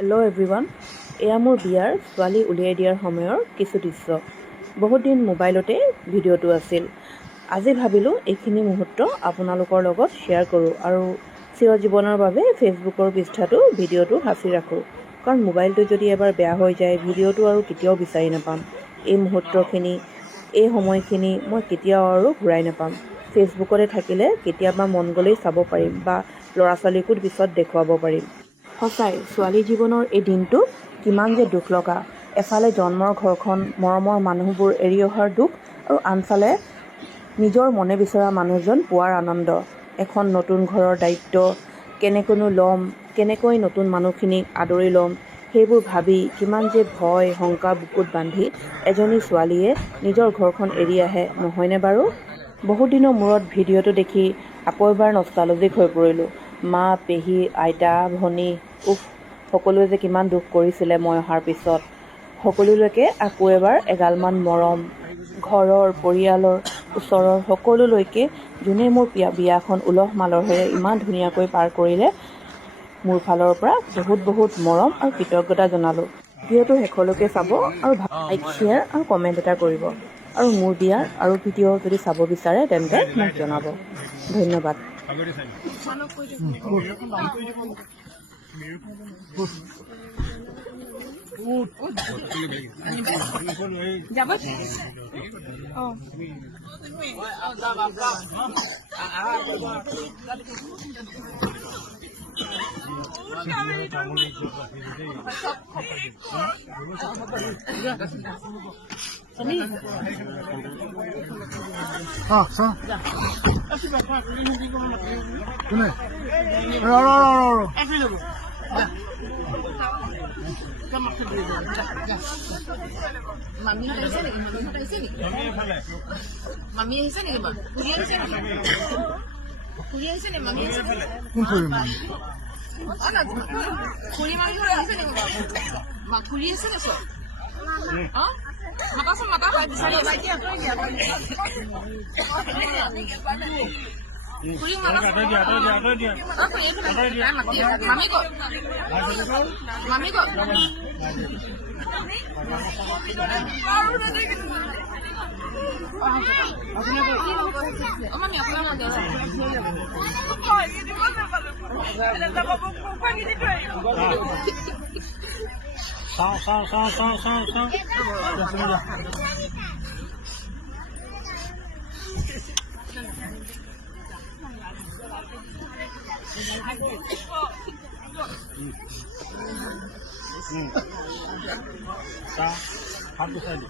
Hello' everyone, এয়া মোৰ বিয়াৰ ছোৱালী উলিয়াই দিয়াৰ সময়ৰ কিছু দৃশ্য। বহুত দিন মোবাইলতে ভিডিঅ'টো আছিল। আজি ভাবিলোঁ এইখিনি মুহূৰ্ত আপোনালোকৰ লগত শ্বেয়াৰ কৰোঁ আৰু চিৰজীৱনৰ বাবে ফেচবুকৰ পৃষ্ঠাটো ভিডিঅ'টো সাঁচি ৰাখোঁ। কাৰণ মোবাইলটো যদি এবাৰ বেয়া হৈ যায়, ভিডিঅ'টো আৰু কেতিয়াও বিচাৰি নাপাম। এই মুহূৰ্তখিনি, এই সময়খিনি মই কেতিয়াও আৰু ঘূৰাই নাপাম। ফেচবুকতে থাকিলে কেতিয়াবা মন গ'লেই চাব পাৰিম বা ল'ৰা ছোৱালীকো পিছত দেখুৱাব পাৰিম। সঁচাই ছোৱালী জীৱনৰ এই দিনটো কিমান যে দুখ লগা। এফালে জন্মৰ ঘৰখন, মৰমৰ মানুহবোৰ এৰি অহাৰ দুখ, আৰু আনফালে নিজৰ মনে বিচৰা মানুহজন পোৱাৰ আনন্দ। এখন নতুন ঘৰৰ দায়িত্ব কেনেকৈনো ল'ম, কেনেকৈ নতুন মানুহখিনিক আদৰি ল'ম, সেইবোৰ ভাবি কিমান যে ভয় শংকা বুকুত বান্ধি এজনী ছোৱালীয়ে নিজৰ ঘৰখন এৰি আহে, নহয়নে বাৰু? বহুত দিনৰ মূৰত ভিডিঅ'টো দেখি আকৌ এবাৰ নষ্টালজিক হৈ পৰিলোঁ। মা, পেহী, আইতা, ভনী, সকলোৱে যে কিমান দুখ কৰিছিলে মই অহাৰ পিছত। সকলোলৈকে আকৌ এবাৰ এগালমান মৰম, ঘৰৰ, পৰিয়ালৰ, ওচৰৰ সকলোলৈকে যোনে মোৰ বিয়াখন উলহ মালহেৰে ইমান ধুনীয়াকৈ পাৰ কৰিলে, মোৰ ফালৰ পৰা বহুত বহুত মৰম আৰু কৃতজ্ঞতা জনালোঁ। ভিডিঅ'টো শেষলৈকে চাব আৰু লাইক, শ্বেয়াৰ আৰু কমেণ্ট এটা কৰিব। আৰু মোৰ বিয়াৰ আৰু ভিডিঅ' যদি চাব বিচাৰে তেন্তে মোক জনাব। ধন্যবাদ। মামী আহিছে নেকি? মামী আহিছে নেকি? খুৰী আহিছে নেকি? খুৰী আহিছে নেকি? মামী আহিছে নেকি? খুৰী মামী আহিছে নেকি? খুৰী আছে নে চোৱা? মাতাচোন, মাতা হয় বিচাৰি খুৰী মামী ক'ত? মামী ক'ত? হাত গুচাই দি